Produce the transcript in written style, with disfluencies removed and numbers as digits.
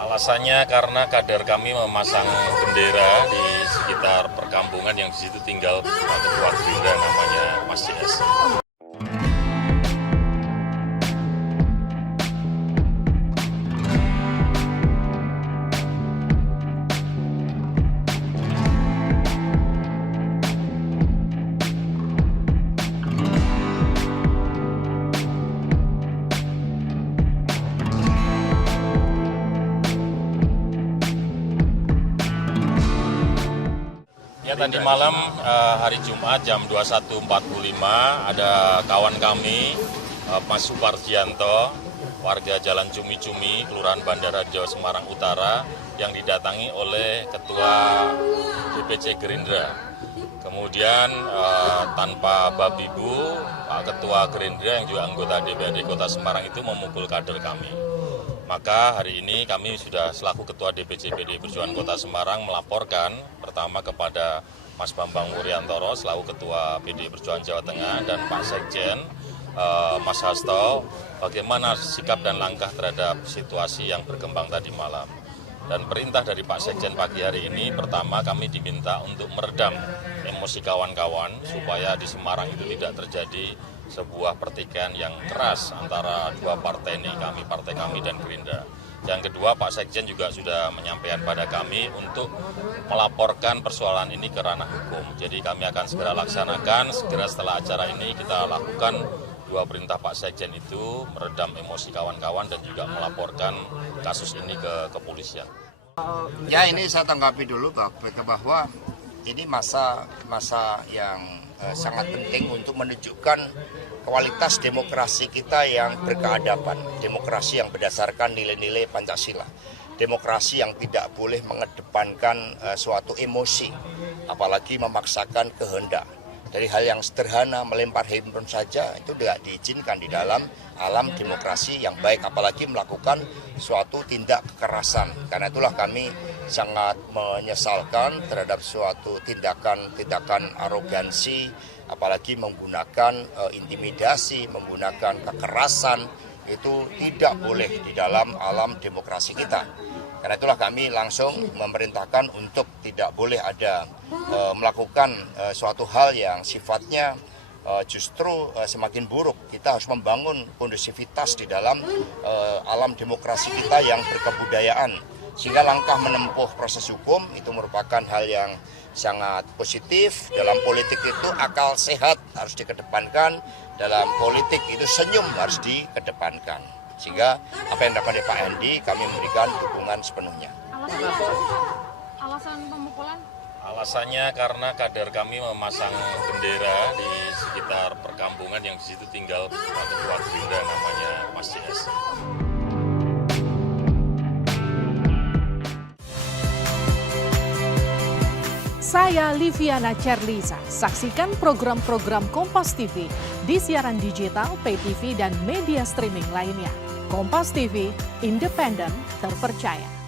Alasannya karena kader kami memasang bendera di sekitar perkampungan yang di situ tinggal ketua Gerindra namanya Mas CS. Ya, tadi malam hari Jumat jam 21.45 ada kawan kami Mas Suparjianto, warga Jalan Cumi-Cumi, Kelurahan Bandara Jawa Semarang Utara yang didatangi oleh Ketua DPC Gerindra. Kemudian tanpa babi bu, Pak Ketua Gerindra yang juga anggota DPRD Kota Semarang itu memukul kader kami. Maka hari ini kami sudah selaku Ketua DPC PDI Perjuangan Kota Semarang melaporkan pertama kepada Mas Bambang Wuryantoro selaku Ketua PDI Perjuangan Jawa Tengah dan Pak Sekjen Mas Hasto bagaimana sikap dan langkah terhadap situasi yang berkembang tadi malam. Dan perintah dari Pak Sekjen pagi hari ini pertama kami diminta untuk meredam emosi kawan-kawan supaya di Semarang itu tidak terjadi sebuah pertikaian yang keras antara dua partai ini, partai kami dan Gerindra. Yang kedua, Pak Sekjen juga sudah menyampaikan pada kami untuk melaporkan persoalan ini ke ranah hukum. Jadi kami akan segera laksanakan, segera setelah acara ini kita lakukan dua perintah Pak Sekjen itu, meredam emosi kawan-kawan dan juga melaporkan kasus ini ke kepolisian. Ya, ini saya tanggapi dulu bahwa ini masa yang sangat penting untuk menunjukkan kualitas demokrasi kita yang berkeadaban, demokrasi yang berdasarkan nilai-nilai Pancasila, demokrasi yang tidak boleh mengedepankan suatu emosi, apalagi memaksakan kehendak. Dari hal yang sederhana melempar handphone saja itu tidak diizinkan di dalam alam demokrasi yang baik, apalagi melakukan suatu tindak kekerasan. Karena itulah kami sangat menyesalkan terhadap suatu tindakan arogansi, apalagi menggunakan intimidasi, menggunakan kekerasan, itu tidak boleh di dalam alam demokrasi kita. Karena itulah kami langsung memerintahkan untuk tidak boleh ada melakukan suatu hal yang sifatnya justru semakin buruk. Kita harus membangun kondusivitas di dalam alam demokrasi kita yang berkebudayaan. Sehingga langkah menempuh proses hukum itu merupakan hal yang sangat positif. Dalam politik itu akal sehat harus dikedepankan, dalam politik itu senyum harus dikedepankan. Sehingga apa yang dilakukan oleh Pak Hendi kami memberikan dukungan sepenuhnya. Alasan pemukulan? Alasannya karena kader kami memasang bendera di sekitar perkampungan yang di situ tinggal ketua Gerindra namanya Mas CS. Saya Liviana Cerlisa. Saksikan program-program Kompas TV di siaran digital, pay TV, dan media streaming lainnya. Kompas TV, independen, terpercaya.